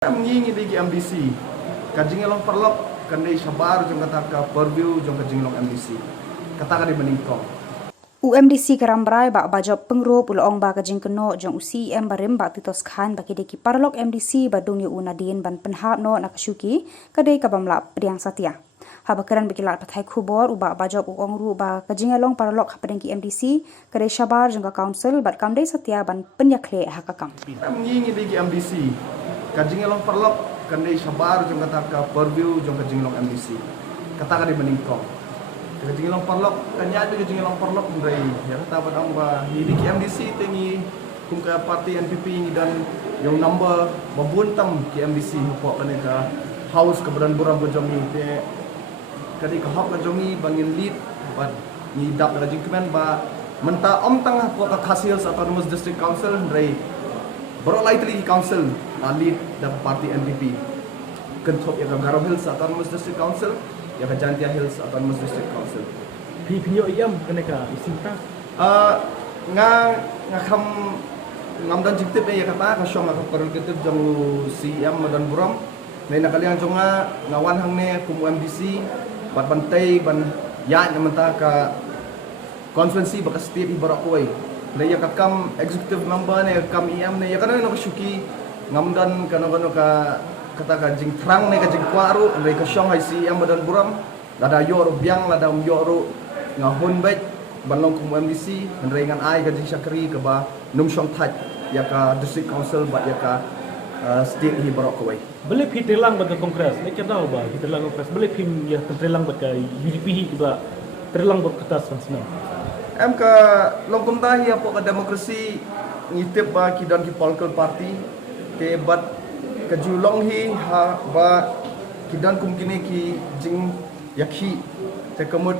Mengingi di MDC, kajing elong perlok kandai sabar jong kata ka perview jong kajing elong MDC. Kata ka di meningkong. UMDC Karambrai bak bajop pengrup ulong ba kajing keno jong UCM barim bak titos khan baki deki parlok MDC badung yu unadin ban penhap no nakasuki kadai kabamlap pediang satia. Habakaran bikilat pathai khubor ubak bajop uong ru ba kajing elong parlok hapadengki MDC kadai sabar jong ka council bat kamdai satia ban penyakle hakakam. Mengingi di MDC, kajing elong perlok kandai sabar jong kata ka perview jong kajing elong MDC. Kata ka di meningkong. Kajing elong perlok kanya di kajing elong perlok ndai ya kata padang ba di MDC tengi kum ka parti NPP ni dan yang number babuntam ki MDC hupok kane ka house keberan buram bojomi te kadi ka hok jomi bangin lead bat ni dap kajing kemen ba menta om tangah po ka Khasil Autonomous District Council ndai Bro Lightly Council lead dan parti NPP kentok ya Garo Hills Autonomous District Council ya Jantia Hills Autonomous District Council. Pinyo iyam keneka isinta. Ngam dan jiktip ya kata kasyong ngakam prerogatif jang CM dan buram. Nay nakaliang jonga ngawan hang ne kum MDC bat bantai ban ya nyamenta ka konferensi baka state ibarak koi. Nay yakam executive member ne kam EM ne yakana no syuki ngamdan kano ka kata ka jing terang ne ka jing kwaru nay kasyong hai CM dan buram lada yor biang lada yor ngahun baik balong kum MDC ngan ai ka jing syakri ka ba num syong thaj ya ka district council bat ya ka state ibarak koi. Boleh pi terlang bagi kongres. Nak tahu ba pi terlang kongres. Boleh pi ya terlang bagi UDP ba terlang berkertas senang. Em ka longkum tahi apa ka demokrasi ngitip ba kidan ki political party te bat ka julong hi ha ba kidan kum kini ki jing yakhi te kemud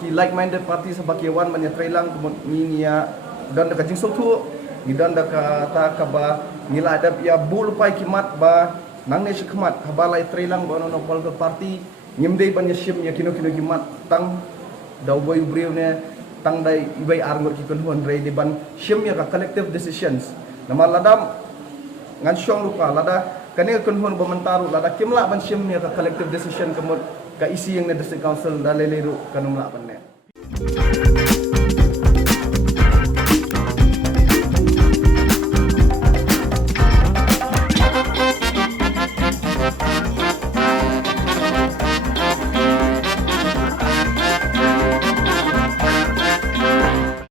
ki like minded party sa bakiwan manya trailang kemud ni ya dan ka jing sotu ni dan ka ta ka ba nila adab ya bul pai kimat ba nang ne shikmat ha ba lai trailang ba no political party nyimdei ban yashim ya kino kimat tang daw boy brew ne tang dai ibai arngot ki kon hon rei ban shim ya ka collective decisions nama ladam ngan syong lupa lada kane kon hon bamentaru lada kimla ban shim ya ka collective decision kemot ka isi yang ne district council dalele ru kanum la ban ne